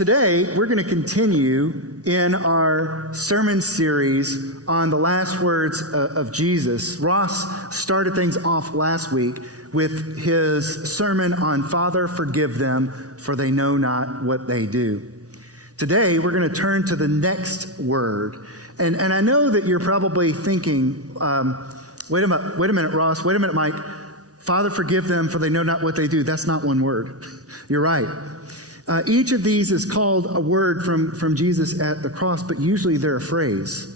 Today, we're going to continue in our sermon series on the last words of Jesus. Ross started things off last week with his sermon on Father, forgive them, for they know not what they do. Today, we're going to turn to the next word. And I know that you're probably thinking, wait a minute, Ross, wait a minute, Mike. Father, forgive them, for they know not what they do. That's not one word. You're right. Each of these is called a word from Jesus at the cross, but usually they're a phrase.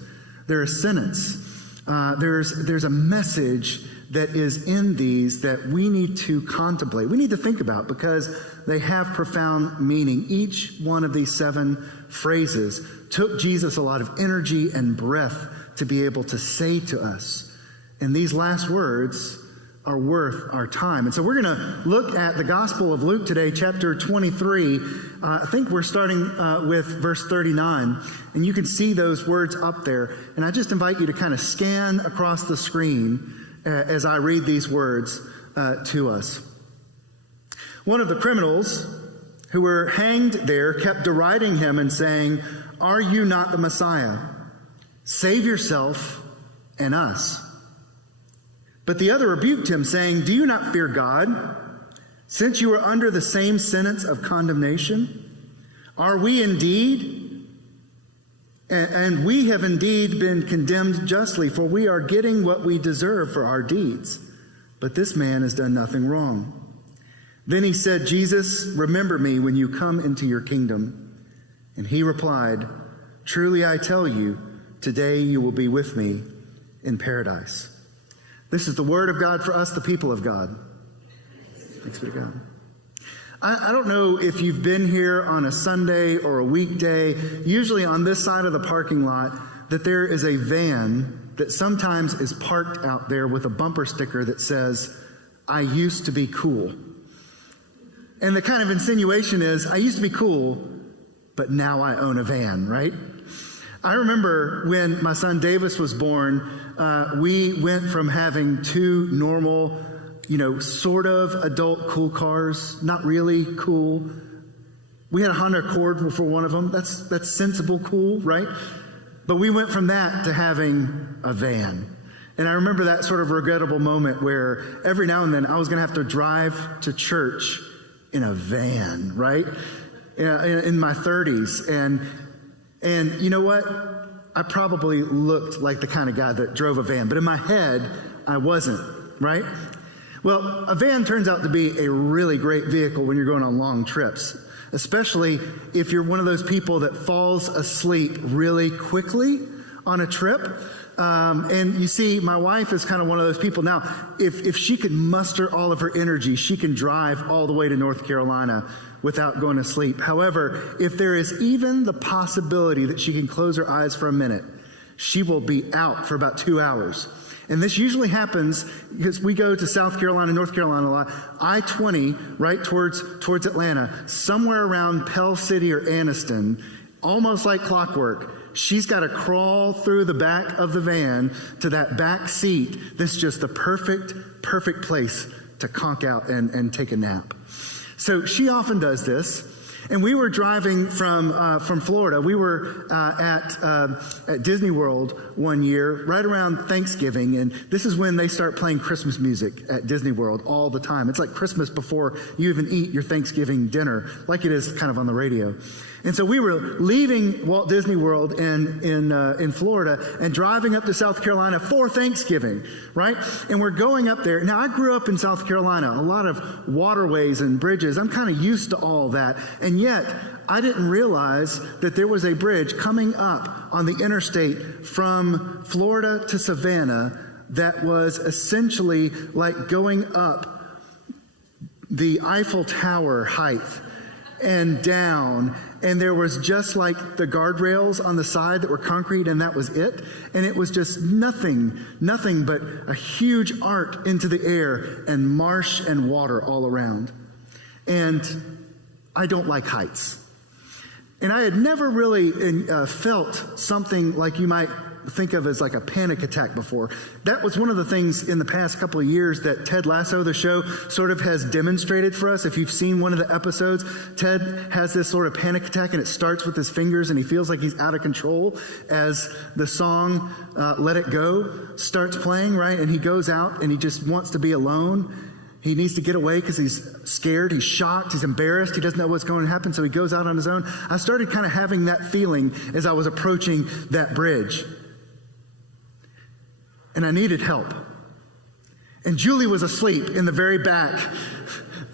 They're a sentence. There's a message that is in these that we need to contemplate. We need to think about because they have profound meaning. Each one of these 7 phrases took Jesus a lot of energy and breath to be able to say to us. And these last words are worth our time. And so we're going to look at the Gospel of Luke today, chapter 23. I think we're starting with verse 39. And you can see those words up there. And I just invite you to kind of scan across the screen as I read these words to us. One of the criminals who were hanged there kept deriding him and saying, "Are you not the Messiah? Save yourself and us." But the other rebuked him, saying, "Do you not fear God, since you are under the same sentence of condemnation? Are we indeed? And we have indeed been condemned justly, for we are getting what we deserve for our deeds. But this man has done nothing wrong." Then he said, "Jesus, remember me when you come into your kingdom." And he replied, "Truly I tell you, today you will be with me in paradise." This is the word of God for us, the people of God. Thanks be to God. I don't know if you've been here on a Sunday or a weekday, usually on this side of the parking lot, that there is a van that sometimes is parked out there with a bumper sticker that says, "I used to be cool." And the kind of insinuation is, I used to be cool, but now I own a van, right? I remember when my son Davis was born, we went from having 2 normal, sort of adult cool cars, not really cool. We had a Honda Accord for one of them. That's sensible cool, right? But we went from that to having a van. And I remember that sort of regrettable moment where every now and then I was going to have to drive to church in a van, right? In my 30s. And you know what? I probably looked like the kind of guy that drove a van, but in my head, I wasn't, right? Well, a van turns out to be a really great vehicle when you're going on long trips, especially if you're one of those people that falls asleep really quickly on a trip. And you see, my wife is kind of one of those people. Now, if she could muster all of her energy, she can drive all the way to North Carolina without going to sleep. However, if there is even the possibility that she can close her eyes for a minute, she will be out for about 2 hours. And this usually happens because we go to South Carolina, North Carolina a lot. I-20, right towards Atlanta, somewhere around Pell City or Anniston, almost like clockwork. She's got to crawl through the back of the van to that back seat. That's just the perfect place to conk out and take a nap. So she often does this. And we were driving from Florida. We were at Disney World one year, right around Thanksgiving. And this is when they start playing Christmas music at Disney World all the time. It's like Christmas before you even eat your Thanksgiving dinner, like it is kind of on the radio. And so we were leaving Walt Disney World in Florida and driving up to South Carolina for Thanksgiving, right? And we're going up there. Now, I grew up in South Carolina, a lot of waterways and bridges. I'm kind of used to all that. And yet, I didn't realize that there was a bridge coming up on the interstate from Florida to Savannah that was essentially like going up the Eiffel Tower height and down, and there was just like the guardrails on the side that were concrete, and that was it. And it was just nothing but a huge arc into the air and marsh and water all around. And I don't like heights. And I had never really felt something like you might think of as like a panic attack before. That was one of the things in the past couple of years that Ted Lasso, the show, sort of has demonstrated for us. If you've seen one of the episodes, Ted has this sort of panic attack, and it starts with his fingers, and he feels like he's out of control as the song Let It Go starts playing, right? And he goes out and he just wants to be alone. He needs to get away because he's scared, he's shocked, he's embarrassed, he doesn't know what's going to happen, so he goes out on his own. I started kind of having that feeling as I was approaching that bridge. And I needed help. And Julie was asleep in the very back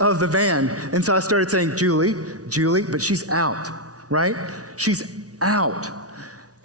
of the van. And so I started saying, Julie, but she's out, right? She's out.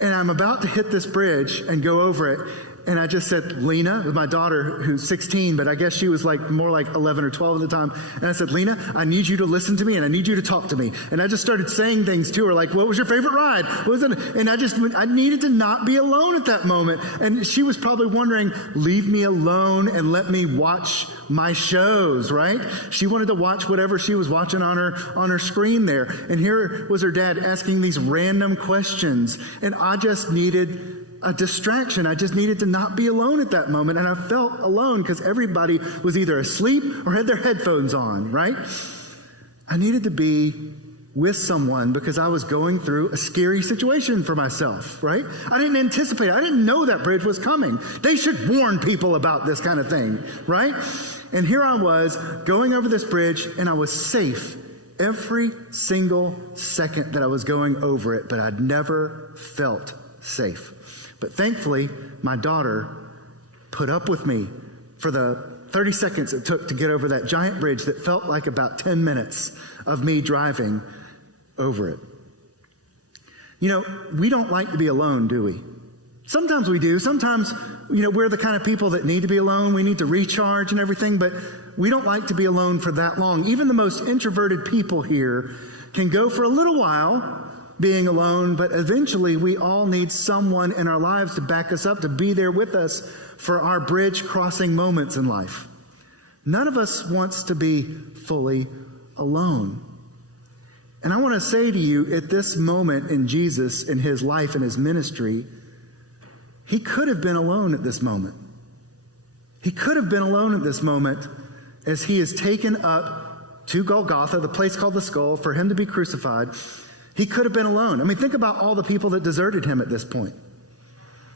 And I'm about to hit this bridge and go over it. And I just said, Lena, with my daughter, who's 16, but I guess she was more like 11 or 12 at the time. And I said, Lena, I need you to listen to me, and I need you to talk to me. And I just started saying things to her, like, what was your favorite ride? What was it? And I needed to not be alone at that moment. And she was probably wondering, leave me alone and let me watch my shows, right? She wanted to watch whatever she was watching on her screen there. And here was her dad asking these random questions. And I just needed a distraction. I just needed to not be alone at that moment. And I felt alone because everybody was either asleep or had their headphones on, right? I needed to be with someone because I was going through a scary situation for myself, right? I didn't anticipate it. I didn't know that bridge was coming. They should warn people about this kind of thing, right? And here I was going over this bridge, and I was safe every single second that I was going over it, but I'd never felt safe. But thankfully, my daughter put up with me for the 30 seconds it took to get over that giant bridge that felt like about 10 minutes of me driving over it. You know, we don't like to be alone, do we? Sometimes we do. Sometimes, we're the kind of people that need to be alone. We need to recharge and everything, but we don't like to be alone for that long. Even the most introverted people here can go for a little while being alone, but eventually we all need someone in our lives to back us up, to be there with us for our bridge crossing moments in life. None of us wants to be fully alone. And I want to say to you, at this moment in Jesus, in his life and his ministry, he could have been alone at this moment. He could have been alone at this moment as he is taken up to Golgotha, the place called the Skull, for him to be crucified. He could have been alone. I mean, think about all the people that deserted him at this point.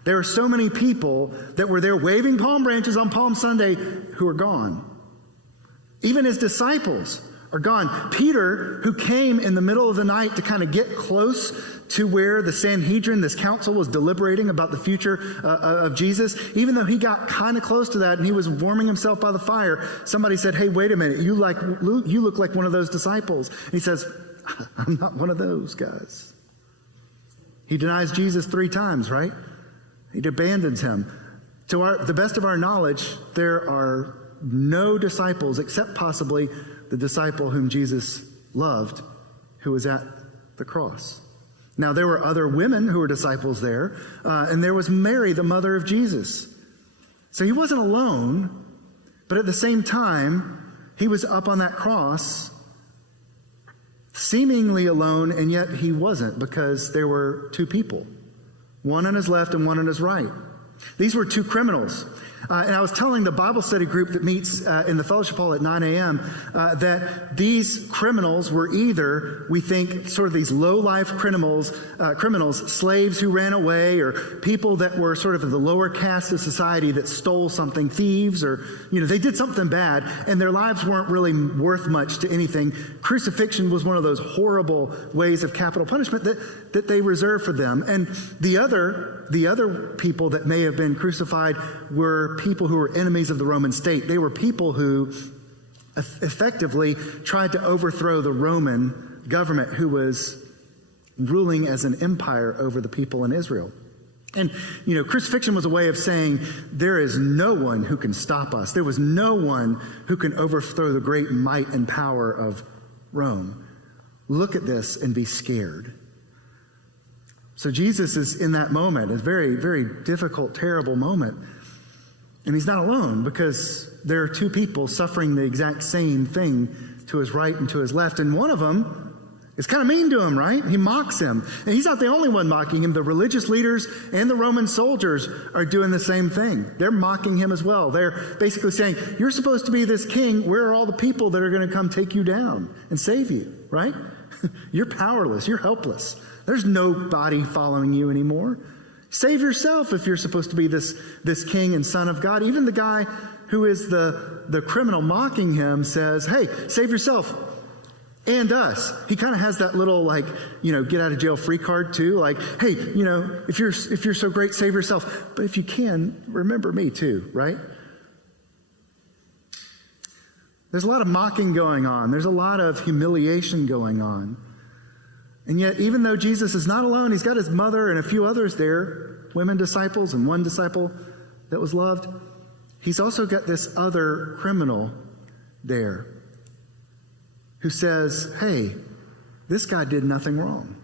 There are so many people that were there waving palm branches on Palm Sunday who are gone. Even his disciples are gone. Peter, who came in the middle of the night to kind of get close to where the Sanhedrin, this council, was deliberating about the future of Jesus, even though he got kind of close to that and he was warming himself by the fire, somebody said, hey, wait a minute, you look like one of those disciples. And he says, I'm not one of those guys. He denies Jesus 3 times, right? He abandons him. To the best of our knowledge, there are no disciples except possibly the disciple whom Jesus loved, who was at the cross. Now, there were other women who were disciples there, and there was Mary, the mother of Jesus. So he wasn't alone, but at the same time, he was up on that cross, seemingly alone, and yet he wasn't, because there were 2 people, one on his left and one on his right. These were 2 criminals. And I was telling the Bible study group that meets in the fellowship hall at 9 a.m. That these criminals were either, we think, sort of these low-life criminals, slaves who ran away, or people that were sort of the lower caste of society that stole something, thieves, or, they did something bad, and their lives weren't really worth much to anything. Crucifixion was one of those horrible ways of capital punishment that they reserved for them. And the other people that may have been crucified were people who were enemies of the Roman state. They were people who effectively tried to overthrow the Roman government, who was ruling as an empire over the people in Israel. And, crucifixion was a way of saying there is no one who can stop us. There was no one who can overthrow the great might and power of Rome. Look at this and be scared. So Jesus is in that moment, a very, very difficult, terrible moment. And he's not alone, because there are 2 people suffering the exact same thing to his right and to his left. And one of them It's kind of mean to him, right? He mocks him. And he's not the only one mocking him. The religious leaders and the Roman soldiers are doing the same thing. They're mocking him as well. They're basically saying, you're supposed to be this king. Where are all the people that are going to come take you down and save you, right? You're powerless. You're helpless. There's nobody following you anymore. Save yourself if you're supposed to be this king and son of God. Even the guy who is the criminal mocking him says, hey, save yourself and us. He kind of has that little get out of jail free card too. Like, hey, if you're so great, save yourself. But if you can, remember me too, right? There's a lot of mocking going on. There's a lot of humiliation going on. And yet, even though Jesus is not alone, he's got his mother and a few others there, women disciples and one disciple that was loved. He's also got this other criminal there who says, hey, this guy did nothing wrong.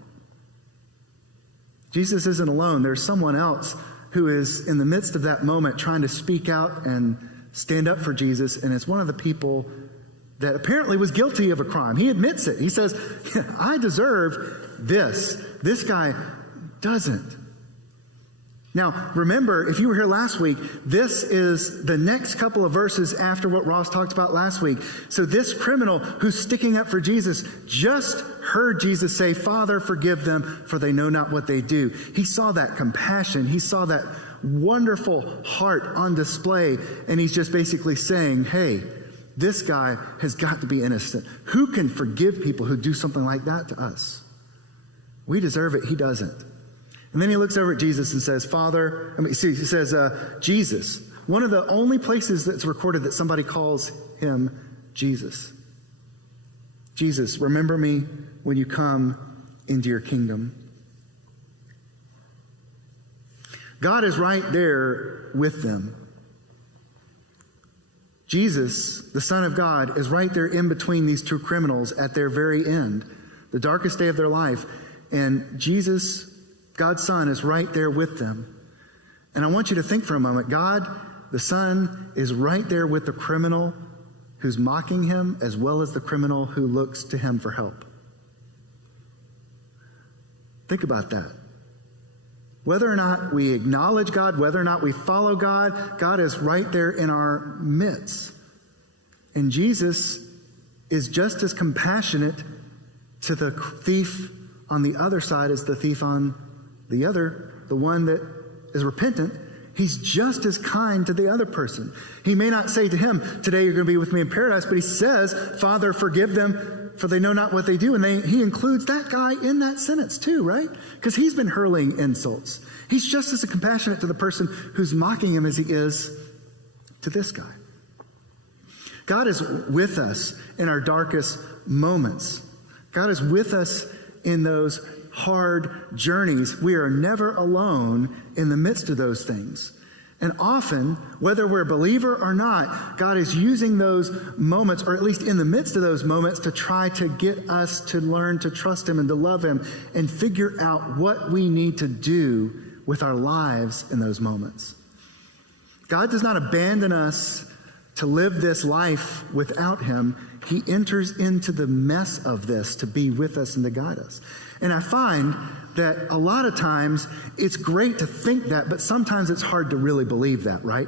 Jesus isn't alone. There's someone else who is in the midst of that moment trying to speak out and stand up for Jesus, and it's one of the people that apparently was guilty of a crime. He admits it. He says, I deserve this. This guy doesn't. Now, remember, if you were here last week, this is the next couple of verses after what Ross talked about last week. So this criminal who's sticking up for Jesus just heard Jesus say, Father, forgive them, for they know not what they do. He saw that compassion. He saw that wonderful heart on display. And he's just basically saying, hey, this guy has got to be innocent. Who can forgive people who do something like that to us? We deserve it. He doesn't. And then he looks over at Jesus and says, Jesus. One of the only places that's recorded that somebody calls him Jesus. Jesus, remember me when you come into your kingdom. God is right there with them. Jesus, the Son of God, is right there in between these two criminals at their very end, the darkest day of their life. And Jesus, God's Son, is right there with them. And I want you to think for a moment, God, the Son, is right there with the criminal who's mocking him, as well as the criminal who looks to him for help. Think about that. Whether or not we acknowledge God, whether or not we follow God, God is right there in our midst. And Jesus is just as compassionate to the thief on the other side as the thief on the one that is repentant. He's just as kind to the other person. He may not say to him, today you're going to be with me in paradise, but he says, Father, forgive them, for they know not what they do. And he includes that guy in that sentence too, right? Because he's been hurling insults. He's just as compassionate to the person who's mocking him as he is to this guy. God is with us in our darkest moments. God is with us in those hard journeys. We are never alone in the midst of those things. And often, whether we're a believer or not, God is using those moments, or at least in the midst of those moments, to try to get us to learn to trust him and to love him and figure out what we need to do with our lives in those moments. God does not abandon us to live this life without him. He enters into the mess of this to be with us and to guide us. And I find that a lot of times it's great to think that, but sometimes it's hard to really believe that, right?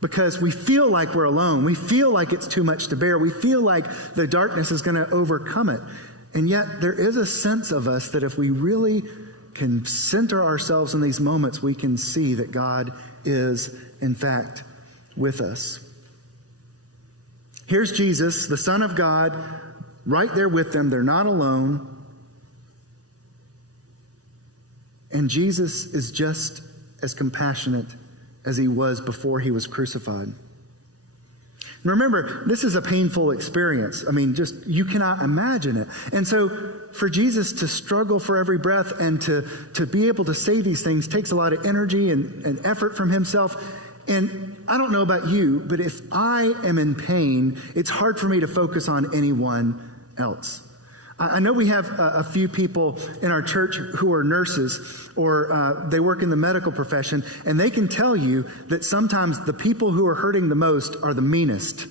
Because we feel like we're alone. We feel like it's too much to bear. We feel like the darkness is going to overcome it. And yet there is a sense of us that if we really can center ourselves in these moments, we can see that God is, in fact, with us. Here's Jesus, the Son of God, right there with them. They're not alone. And Jesus is just as compassionate as he was before he was crucified. Remember, this is a painful experience. I mean, you cannot imagine it. And so for Jesus to struggle for every breath and to be able to say these things takes a lot of energy and effort from himself. And I don't know about you, but if I am in pain, it's hard for me to focus on anyone else. I know we have a few people in our church who are nurses or they work in the medical profession, and they can tell you that sometimes the people who are hurting the most are the meanest.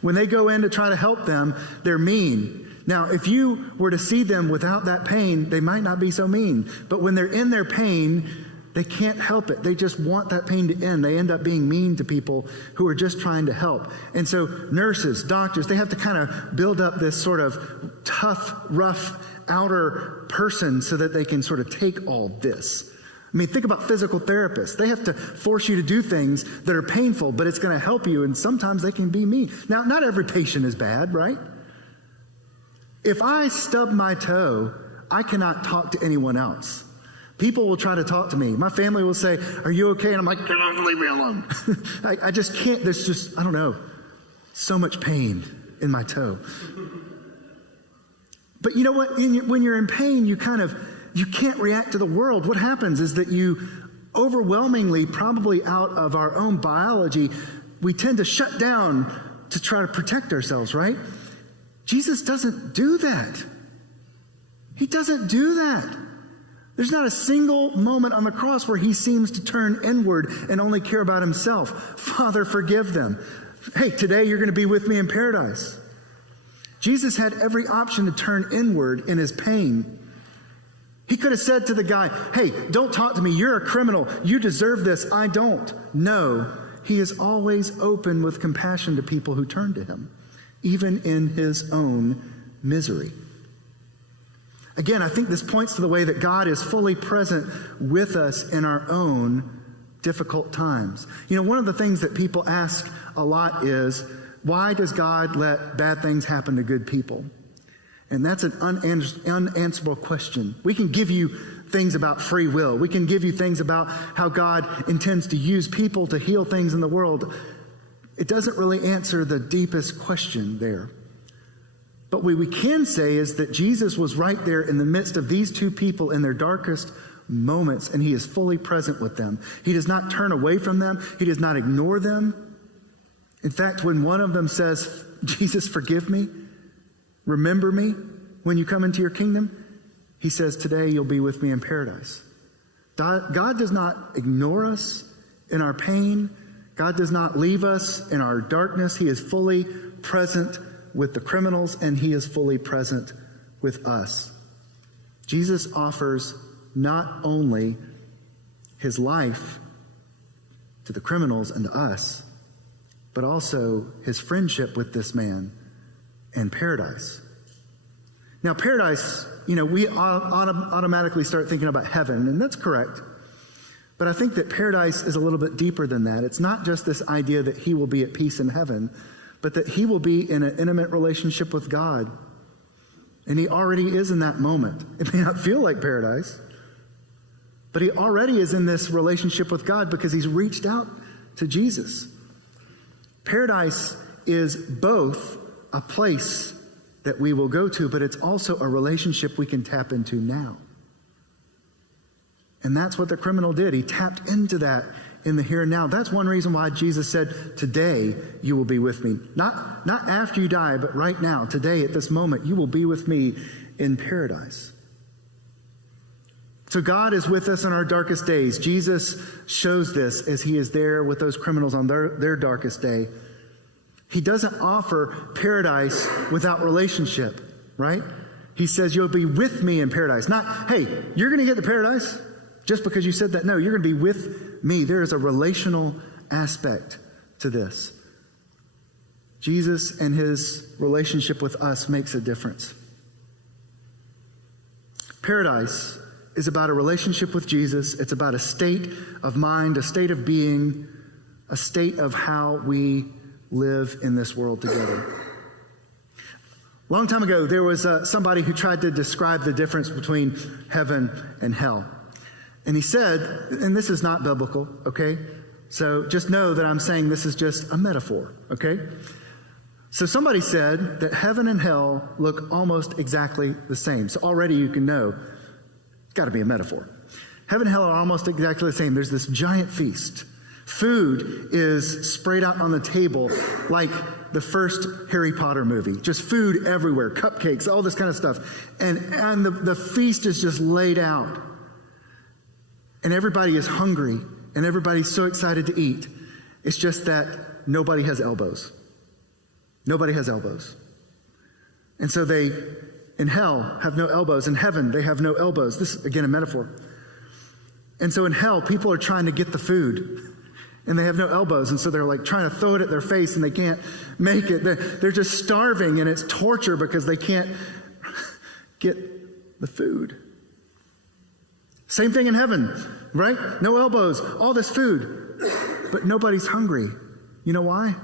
When they go in to try to help them, they're mean. Now, if you were to see them without that pain, they might not be so mean. But when they're in their pain, they can't help it. They just want that pain to end. They end up being mean to people who are just trying to help. And so nurses, doctors, they have to kind of build up this sort of tough, rough outer person so that they can sort of take all this. I mean, think about physical therapists. They have to force you to do things that are painful, but it's going to help you, and sometimes they can be mean. Now, not every patient is bad, right? If I stub my toe, I cannot talk to anyone else. People will try to talk to me. My family will say, "Are you okay?" And I'm like, "Leave me alone." I just can't. There's just, I don't know, so much pain in my toe. But you know what? When you're in pain, you can't react to the world. What happens is that you overwhelmingly, probably out of our own biology, we tend to shut down to try to protect ourselves, right? Jesus doesn't do that. He doesn't do that. There's not a single moment on the cross where he seems to turn inward and only care about himself. Father, forgive them. Hey, today you're going to be with me in paradise. Jesus had every option to turn inward in his pain. He could have said to the guy, "Hey, don't talk to me. You're a criminal. You deserve this. I don't." No, he is always open with compassion to people who turn to him, even in his own misery. Again, I think this points to the way that God is fully present with us in our own difficult times. You know, one of the things that people ask a lot is, why does God let bad things happen to good people? And that's an unanswerable question. We can give you things about free will. We can give you things about how God intends to use people to heal things in the world. It doesn't really answer the deepest question there. But what we can say is that Jesus was right there in the midst of these two people in their darkest moments, and he is fully present with them. He does not turn away from them. He does not ignore them. In fact, when one of them says, "Jesus, forgive me, remember me when you come into your kingdom," he says, "Today you'll be with me in paradise." God does not ignore us in our pain. God does not leave us in our darkness. He is fully present with the criminals, and he is fully present with us. Jesus offers not only his life to the criminals and to us, but also his friendship with this man and paradise. Now, paradise, we automatically start thinking about heaven, and that's correct. But I think that paradise is a little bit deeper than that. It's not just this idea that he will be at peace in heaven, but that he will be in an intimate relationship with God. And he already is in that moment. It may not feel like paradise, but he already is in this relationship with God because he's reached out to Jesus. Paradise is both a place that we will go to, but it's also a relationship we can tap into now. And that's what the criminal did. He tapped into that in the here and now. That's one reason why Jesus said, "Today you will be with me." Not after you die, but right now, today, at this moment, you will be with me in paradise. So God is with us in our darkest days. Jesus shows this as he is there with those criminals on their darkest day. He doesn't offer paradise without relationship, right? He says, "You'll be with me in paradise." Not, "Hey, you're going to get to paradise just because you said that." No, you're going to be with me. There is a relational aspect to this. Jesus and his relationship with us makes a difference. Paradise is about a relationship with Jesus. It's about a state of mind, a state of being, a state of how we live in this world together. A long time ago, there was somebody who tried to describe the difference between heaven and hell. And he said, and this is not biblical, okay? So just know that I'm saying this is just a metaphor, okay? So somebody said that heaven and hell look almost exactly the same. So already you can know it's got to be a metaphor. Heaven and hell are almost exactly the same. There's this giant feast. Food is sprayed out on the table like the first Harry Potter movie. Just food everywhere, cupcakes, all this kind of stuff. And the feast is just laid out. And everybody is hungry, and everybody's so excited to eat. It's just that nobody has elbows. Nobody has elbows. And so they, in hell, have no elbows. In heaven, they have no elbows. This, again, a metaphor. And so in hell, people are trying to get the food, and they have no elbows. And so they're like trying to throw it at their face, and they can't make it. They're just starving, and it's torture because they can't get the food. Same thing in heaven, right? No elbows, all this food, but nobody's hungry. You know why?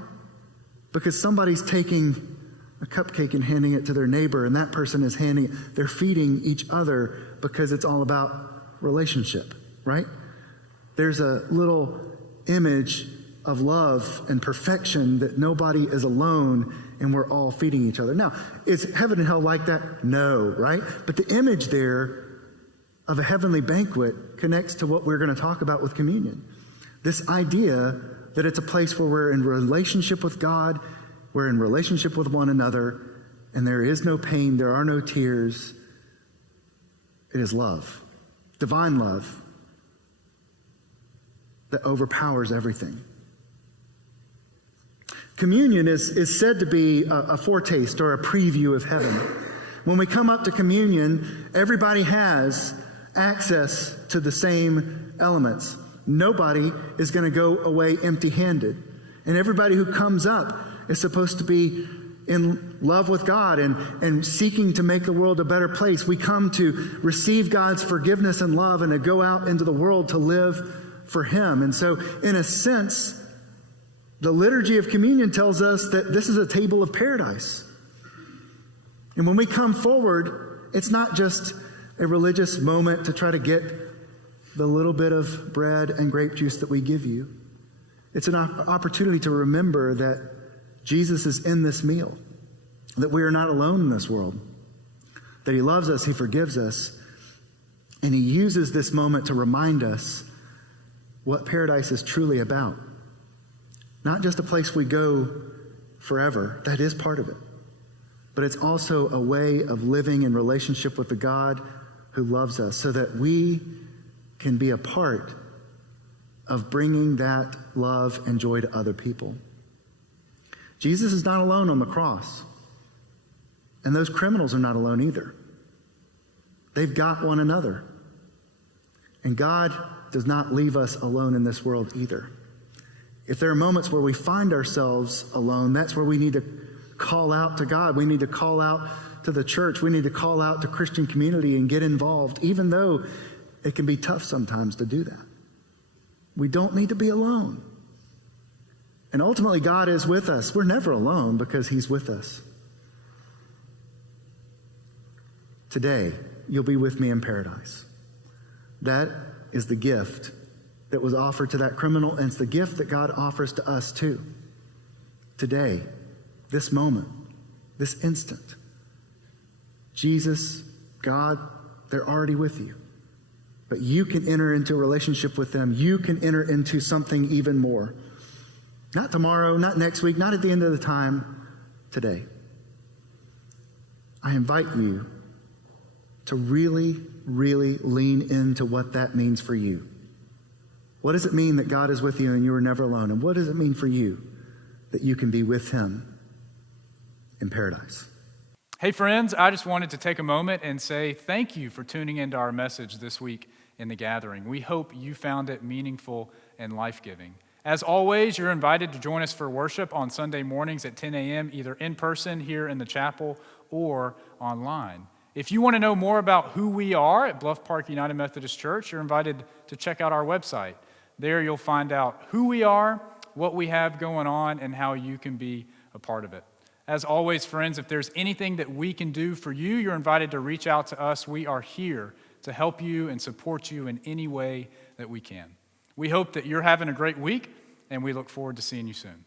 Because somebody's taking a cupcake and handing it to their neighbor, and that person is handing it. They're feeding each other because it's all about relationship, right? There's a little image of love and perfection that nobody is alone and we're all feeding each other. Now, is heaven and hell like that? No, right? But the image there of a heavenly banquet connects to what we're going to talk about with communion. This idea that it's a place where we're in relationship with God, we're in relationship with one another, and there is no pain, there are no tears. It is love, divine love that overpowers everything. Communion is said to be a foretaste or a preview of heaven. When we come up to communion, everybody has access to the same elements. Nobody is going to go away empty-handed. And everybody who comes up is supposed to be in love with God and seeking to make the world a better place. We come to receive God's forgiveness and love and to go out into the world to live for Him. And so, in a sense, the Liturgy of Communion tells us that this is a table of paradise. And when we come forward, it's not just a religious moment to try to get the little bit of bread and grape juice that we give you. It's an opportunity to remember that Jesus is in this meal, that we are not alone in this world, that He loves us, He forgives us, and He uses this moment to remind us what paradise is truly about. Not just a place we go forever, that is part of it, but it's also a way of living in relationship with the God who loves us so that we can be a part of bringing that love and joy to other people. Jesus is not alone on the cross, and those criminals are not alone either. They've got one another, and God does not leave us alone in this world either. If there are moments where we find ourselves alone, that's where we need to call out to God. We need to call out to the church. We need to call out to Christian community and get involved, even though it can be tough sometimes to do that. We don't need to be alone. And ultimately, God is with us. We're never alone because He's with us. Today, you'll be with me in paradise. That is the gift that was offered to that criminal, and it's the gift that God offers to us too. Today, this moment, this instant, Jesus, God, they're already with you. But you can enter into a relationship with them. You can enter into something even more. Not tomorrow, not next week, not at the end of the time, today. I invite you to really, really lean into what that means for you. What does it mean that God is with you and you are never alone? And what does it mean for you that you can be with Him in paradise? Hey friends, I just wanted to take a moment and say thank you for tuning into our message this week in the gathering. We hope you found it meaningful and life-giving. As always, you're invited to join us for worship on Sunday mornings at 10 a.m., either in person here in the chapel or online. If you want to know more about who we are at Bluff Park United Methodist Church, you're invited to check out our website. There you'll find out who we are, what we have going on, and how you can be a part of it. As always, friends, if there's anything that we can do for you, you're invited to reach out to us. We are here to help you and support you in any way that we can. We hope that you're having a great week, and we look forward to seeing you soon.